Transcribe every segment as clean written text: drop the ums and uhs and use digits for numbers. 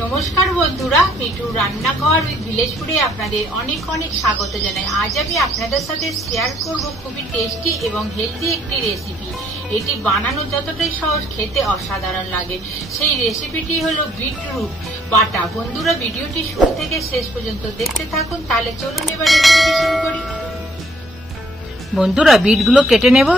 নমস্কার বন্ধুরা, মিঠু রান্নাঘর উইথ ভিলেজপুরে আপনাদের অনেক অনেক স্বাগত জানাই। আজ আমি আপনাদের সাথে শেয়ার করব খুবই টেস্টি এবং হেলদি একটি রেসিপি। এটি বানানো যতটাই সহজ, খেতে অসাধারণ লাগে। সেই রেসিপিটি হলো বিটরুট বাটা। বন্ধুরা, ভিডিওটি শুরু থেকে শেষ পর্যন্ত দেখতে থাকুন। তাহলে চলুন এবার রেসিপিটি শুরু করি। বন্ধুরা, বিটগুলো কেটে নেব।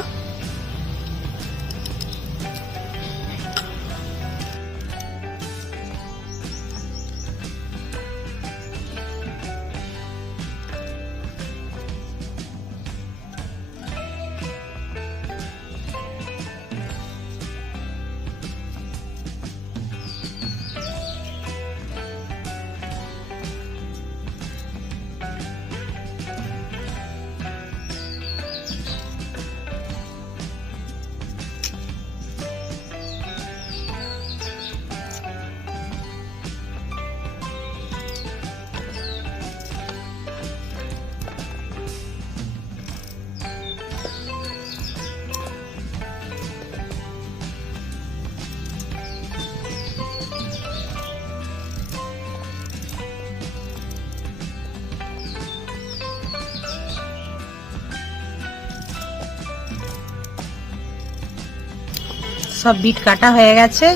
সব বিট কাটা হয়ে গেছে।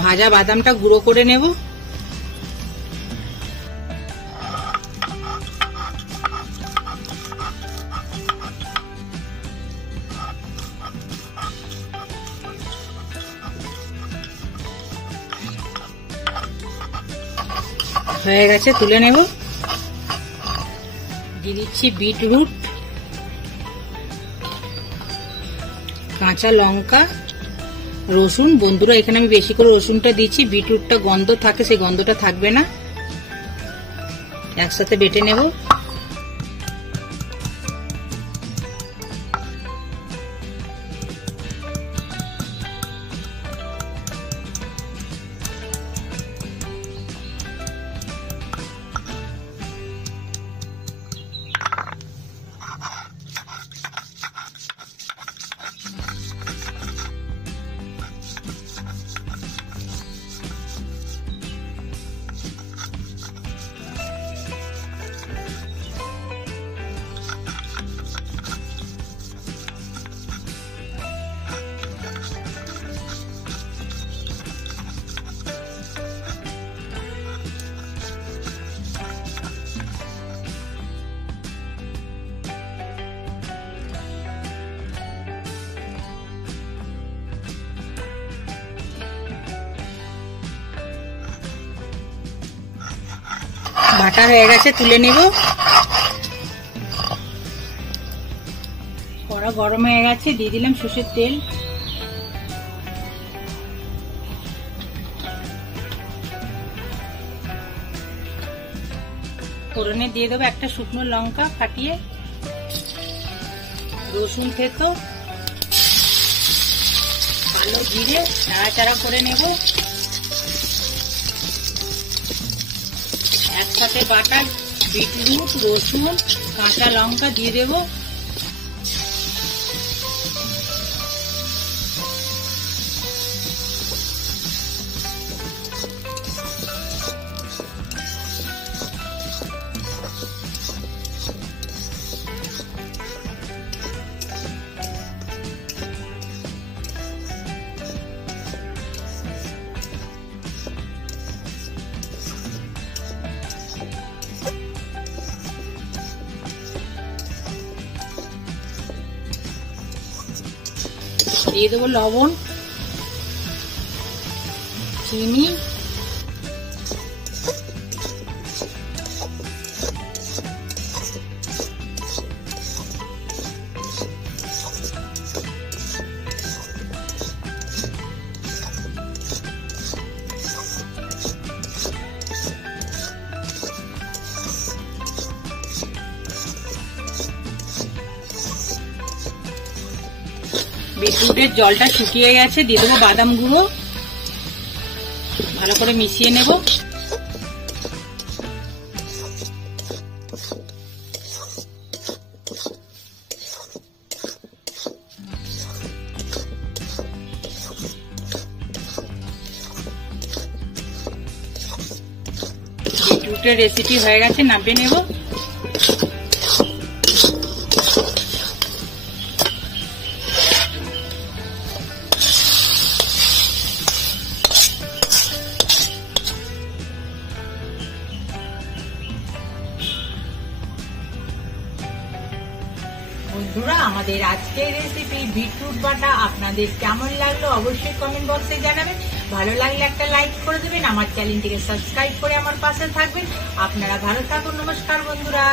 ভাজা বাদামটা গুঁড়ো করে নেব। হয়ে গেছে, তুলে নেব। দিয়ে দিচ্ছি বিটরুট, কাঁচা লঙ্কা, রসুন। বন্ধুরা, এখানে আমি বেশি করে রসুনটা দিচ্ছি। বিটরুটটা গন্ধ থাকে, সেই গন্ধটা থাকবে না। একসাথে বেটে নেব। বাটা হয়ে গেছে, তুলে নেব। কড়া গরম হয়ে গেছে, দিয়ে দিলাম সরষের তেল। ফোড়নে দিয়ে দেবো একটা শুকনো লঙ্কা ফাটিয়ে, রসুন থেতো, কালো জিরে, নাড়াচাড়া করে নেব। একসাথে বাটা বিটরুট, রসুন, কাঁচা লঙ্কা দিয়ে দেব। দিয়ে দেবো লবণ, চিনি, বিটরুটের জলটা শুকিয়ে গেছে। দিয়ে দেবো বাদাম গুঁড়ো, ভালো করে মিশিয়ে নেব। বিটরুটের রেসিপি হয়ে গেছে, নামিয়ে নেব। বন্ধুরা, আমাদের আজকের রেসিপি বিটরুট বাটা আপনাদের কেমন লাগলো অবশ্যই কমেন্ট বক্সে জানাবেন। ভালো লাগলে একটা লাইক করে দেবেন, আমার চ্যানেলটিকে সাবস্ক্রাইব করে আমার পাশে থাকবেন। আপনারা ভালো থাকুন। নমস্কার বন্ধুরা।